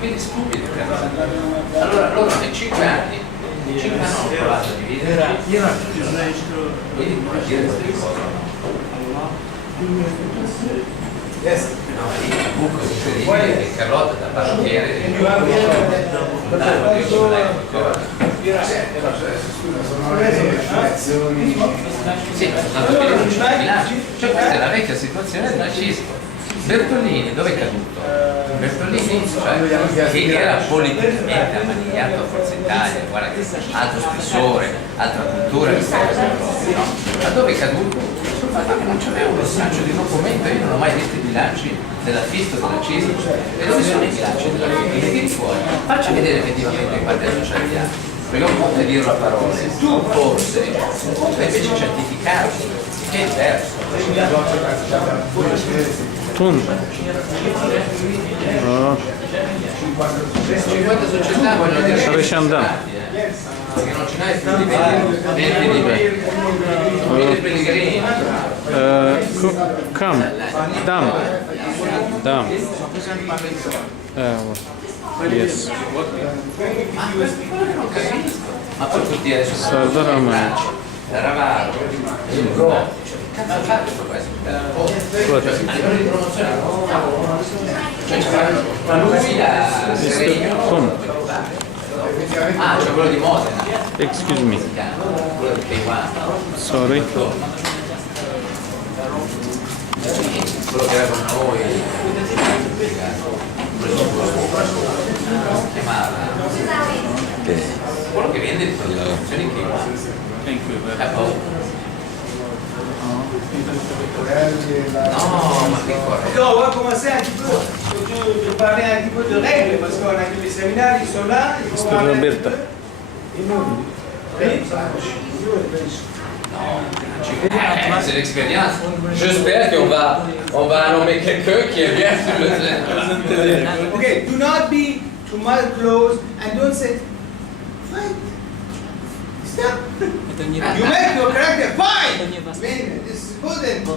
vedi stupido. Allora loro nei 5 anni hanno provato a dividere. Quindi non dire queste cose. Il buco incredibile che Carlotta da parrucchiere sì, cioè questa è la vecchia situazione del nazismo. Bertolini dove è caduto? Bertolini, cioè, che era politicamente ammanigliato a Forza Italia, guarda che altro spessore, altra cultura rispetto all'Europa, no? Ma dove è caduto? Sul fatto che non c'aveva un messaggio di documento, io non ho mai visto i bilanci della FIST o della CISL. E dove sono i bilanci della FIST? Li tiri fuori, faccia vedere effettivamente quanti associati ha. Perché un conto è dire una parola, tu forse, un conto è invece certificarsi, che è diverso. Punto. No. 50 società vogliono dire Sta risciandando. Perché non ce n'hai più di 20 di me. Non vedi Pellegrini. Come. Dam. Yes. Ma poi tutti adesso Sardora ma. Ravaro, il Bro. Cazzo ha fatto questo? A livello di promozione tra lui la Seregno. Ah, c'è quello di Modena. Excuse me. Quello di Taiwan. Sorry. Quello che era con noi. Chiamava. Quello che vende le produzioni che non, ma che corretto. Donc on va commencer un petit peu, je parler un petit peu de règles, parce qu'on a vu les séminaires, ils sont là, ils vont parler un petit peu. Non, c'est l'expérience. J'espère qu'on va nommer quelqu'un qui est bien sur le terrain. Okay, do not be too much close and don't say, fight. Stop. You make your character fight. Man, this is important.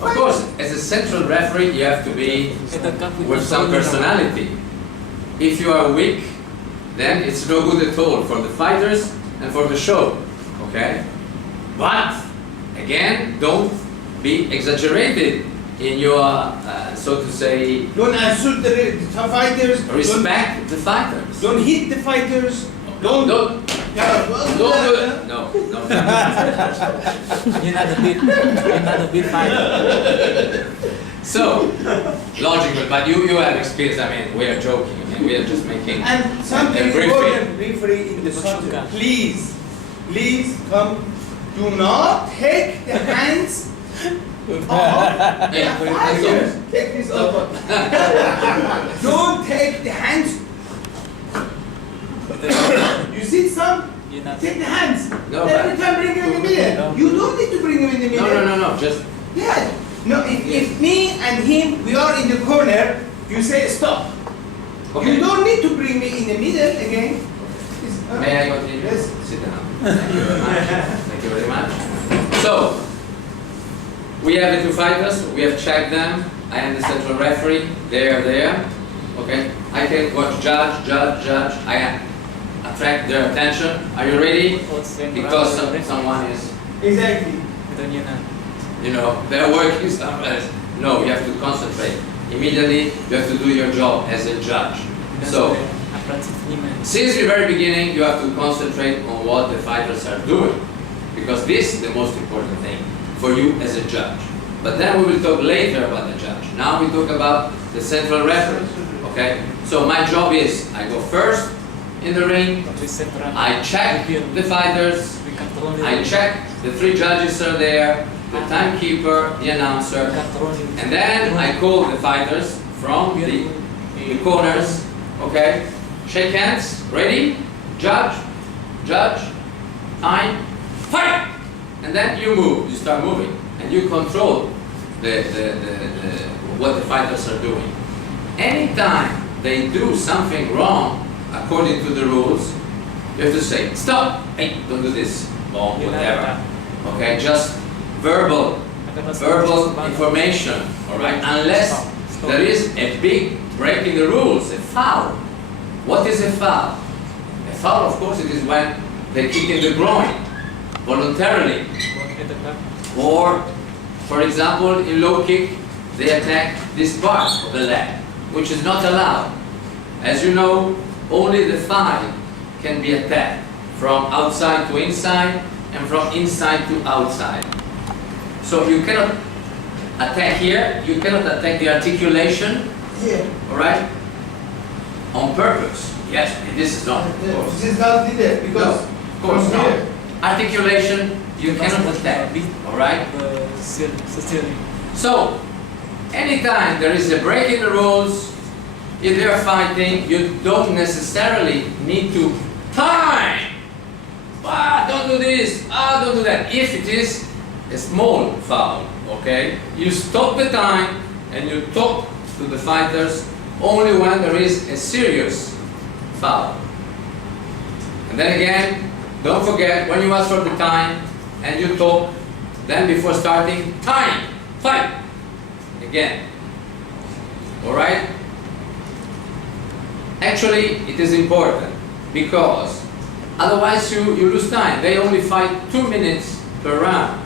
Of course, as a central referee, you have to be with some personality. If you are weak, then it's no good at all for the fighters and for the show. Okay? But again, don't be exaggerated in your, so to say, don't insult the fighters. respect the fighters. Don't hit the fighters. Don't do it. No. You're not a big fighter. So, logical, but you have experience. I mean, we are joking. I mean, we are just making. And something briefing. important, referee in the center. Please come. Do not take the hands off the fighters. Take this off. Don't take the hands. You see some? Take the hands. No, Every time bring him in the middle. You don't need to bring him in the middle. No. Just. Yeah. No, if me and him, we are in the corner, you say stop. Okay. You don't need to bring me in the middle again. May I continue? Yes. Sit down. Thank you very much. Thank you very much. So, we have the two fighters. We have checked them. I am the central referee. They are there. Okay. I can watch judge. I attract their attention. Are you ready? Because someone is. Exactly. You know, they're working somewhere. No, you have to concentrate. Immediately, you have to do your job as a judge. So, since the very beginning, you have to concentrate on what the fighters are doing. Because this is the most important thing for you as a judge. But then we will talk later about the judge. Now we talk about the central referee. Okay? So my job is, I go first in the ring, I check the fighters, I check the three judges are there, the timekeeper, the announcer, and then I call the fighters from the corners, okay? Shake hands, ready, judge, time, fight! And then you move, you start moving, and you control what the fighters are doing. Anytime they do something wrong, according to the rules, you have to say, stop, hey, don't do this, or whatever, okay? Just verbal information, all right? Unless there is a big break in the rules, a foul. What is a foul? A foul, of course, it is when they kick in the groin voluntarily. Or, for example, in low kick, they attack this part of the leg, which is not allowed. As you know, only the thigh can be attacked from outside to inside and from inside to outside. So you cannot attack here, you cannot attack the articulation, alright? On purpose. Yes, this is not, of course. This is not needed because No, of course not. Articulation, you cannot attack, alright? So, anytime there is a break in the rules, if they are fighting, you don't necessarily need to time. Don't do this, don't do that. If it is a small foul, okay, you stop the time and you talk to the fighters only when there is a serious foul. And then again, don't forget, when you ask for the time and you talk, then before starting, time, fight, again. Alright? Actually, it is important because otherwise you lose time. They only fight 2 minutes per round.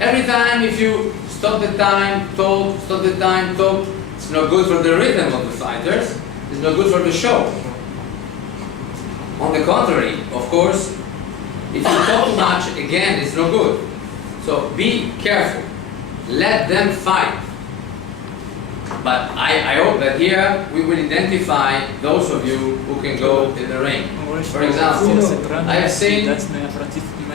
Every time if you stop the time, talk, stop the time, talk, it's not good for the rhythm of the fighters, it's not good for the show. On the contrary, of course, if you talk too much, again, it's no good. So be careful. Let them fight. But I hope that here we will identify those of you who can go in the ring. For example, I have seen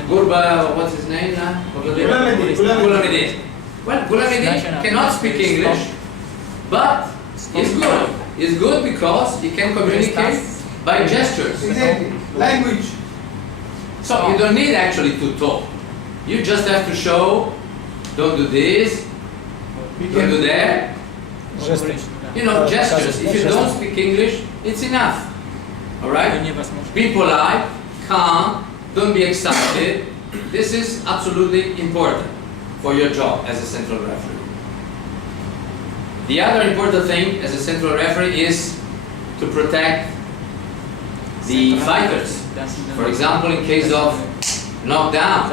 Gurba, what's his name now? Gulamedin. Well, Gulamedin cannot speak English, but he's good. He's good because he can communicate by gestures. Exactly. Language. So you don't need actually to talk. You just have to show, don't do this, don't do that. You know, gestures. If you don't speak English, it's enough. Alright? Be polite, calm, don't be excited. This is absolutely important for your job as a central referee. The other important thing as a central referee is to protect the fighters. For example, in case of knockdown.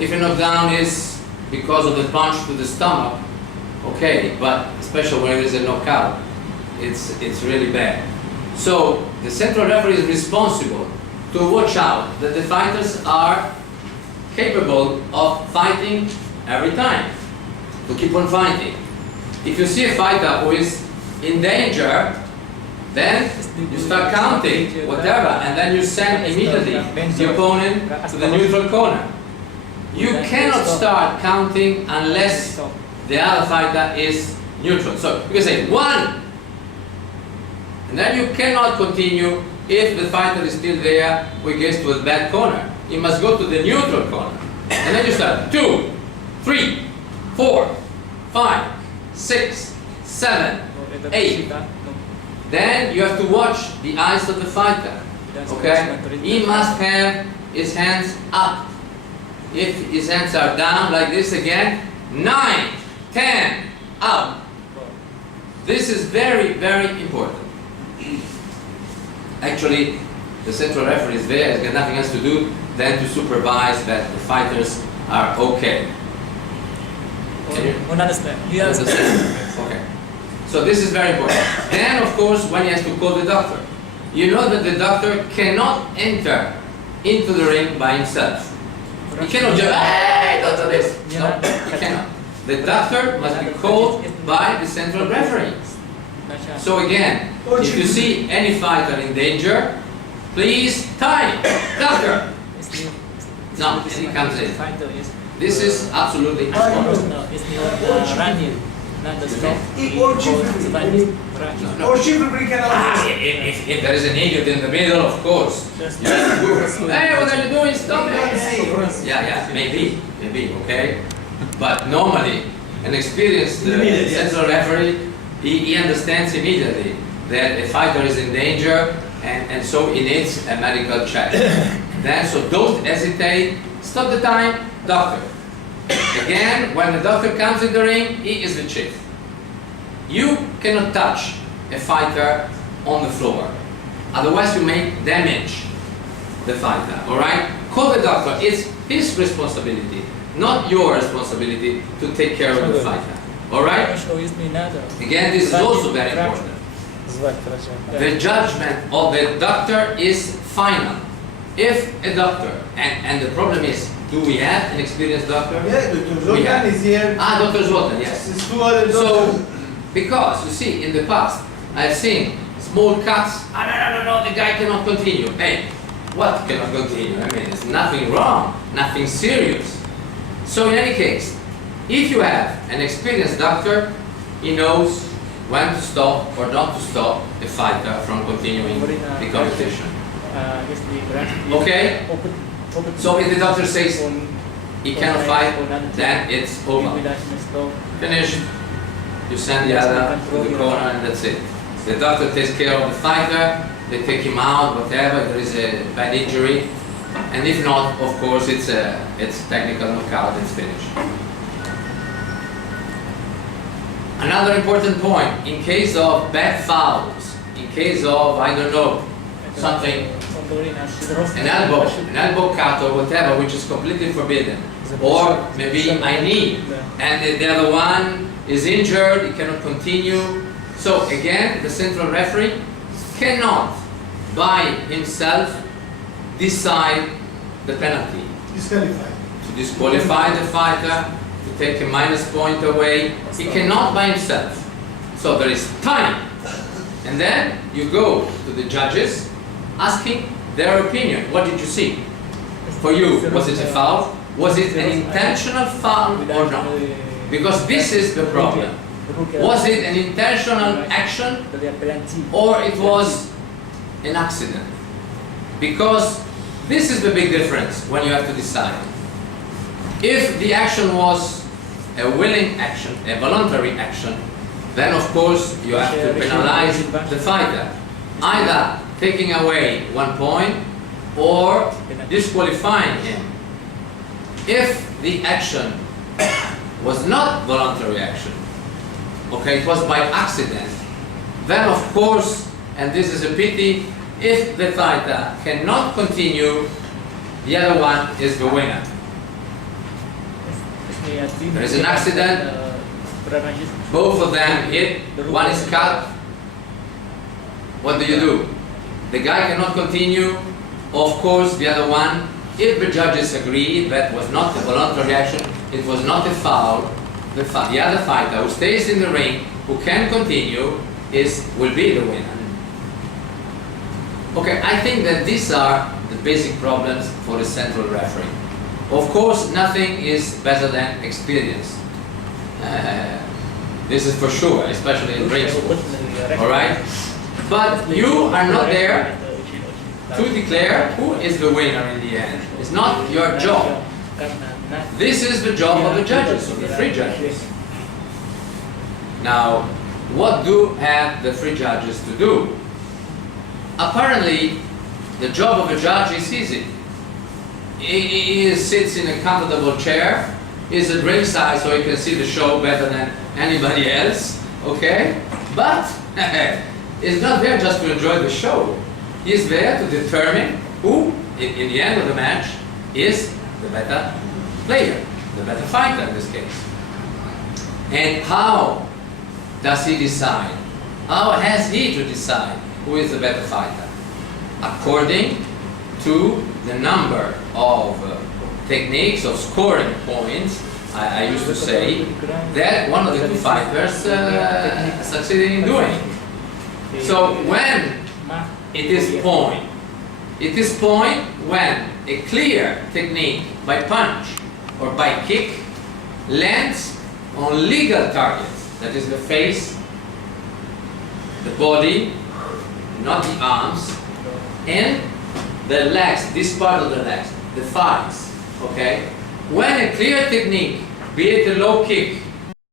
If a knockdown is because of the punch to the stomach, okay, but especially when it is a knockout, it's really bad. So the central referee is responsible to watch out that the fighters are capable of fighting every time, to keep on fighting. If you see a fighter who is in danger, then you start counting, whatever, and then you send immediately the opponent to the neutral corner. You cannot start counting unless the other fighter is neutral. So you can say 1, and then you cannot continue if the fighter is still there who gets to a bad corner. You must go to the neutral corner. And then you start 2, 3, 4, 5, 6, 7, 8. Then you have to watch the eyes of the fighter. Okay? He must have his hands up. If his hands are down like this again, 9, 10, up. This is very, very important. Actually, the central referee is there, has got nothing else to do than to supervise that the fighters are okay. Understand? You understand? Okay. So this is very important. Then, of course, when he has to call the doctor. You know that the doctor cannot enter into the ring by himself. He cannot just, hey, don't do this. No, he cannot. The doctor must be called by the central referee. So again, if you see any fighter in danger, please time, doctor. No, and he comes in. This is absolutely important. If there is an idiot in the middle, of course. Hey, what are you doing? Stop it. Yeah, maybe, okay. But normally, an experienced central referee, he understands immediately that a fighter is in danger, and so he needs a medical check. Then, so don't hesitate. Stop the time, doctor. Again, when the doctor comes in the ring, he is the chief. You cannot touch a fighter on the floor. Otherwise you may damage the fighter, all right? Call the doctor. It's his responsibility, not your responsibility to take care of the fighter, all right? Again, this is also very important. The judgment of the doctor is final. If a doctor, and the problem is, do we have an experienced doctor? Yeah, Dr. Zoltan is here. Dr. Zoltan, yes. This is 2 other doctors. So, because, you see, in the past, I've seen small cuts. No, the guy cannot continue. Hey, what cannot continue? I mean, there's nothing wrong, nothing serious. So in any case, if you have an experienced doctor, he knows when to stop or not to stop the fighter from continuing the competition. Okay? So if the doctor says he cannot fight, then it's over. Finished. You send the other to the corner and that's it. The doctor takes care of the fighter, they take him out, whatever, there is a bad injury. And if not, of course, it's technical knockout, it's finished. Another important point, in case of bad fouls, in case of, I don't know, something, an elbow cut or whatever, which is completely forbidden, or maybe a knee, and the other one is injured, he cannot continue. So again, the central referee cannot by himself decide the penalty. To disqualify the fighter, to take a minus point away, he cannot by himself. So there is time. And then you go to the judges asking their opinion. What did you see? For you, was it a foul? Was it an intentional foul or not? Because this is the problem. Was it an intentional action or it was an accident? Because this is the big difference when you have to decide. If the action was a willing action, a voluntary action, then of course you have to penalize the fighter, either taking away 1 point or disqualifying him. If the action was not voluntary action, okay, it was by accident, then of course, and this is a pity, if the fighter cannot continue, the other one is the winner. There is an accident, both of them hit, one is cut. What do? The guy cannot continue, of course the other one, if the judges agree that was not a voluntary action, it was not a foul, the other fighter who stays in the ring, who can continue, will be the winner. Okay, I think that these are the basic problems for the central referee. Of course, nothing is better than experience. This is for sure, especially in ring sports. Alright? But you are not there to declare who is the winner in the end. It's not your job. This is the job of the judges, of the three judges. Now, what do have the three judges to do? Apparently, the job of a judge is easy. He sits in a comfortable chair, he's at ringside so he can see the show better than anybody else, okay? But he's not there just to enjoy the show. He's there to determine who, in the end of the match, is the better player, the better fighter in this case. And how does he decide? How has he to decide who is the better fighter? According to the number of techniques of scoring points, I used to say, that one of the two fighters succeeded in doing. So when it is point when a clear technique by punch or by kick lands on legal targets, that is the face, the body, not the arms, and the legs, this part of the legs, the thighs, okay? When a clear technique, be it a low kick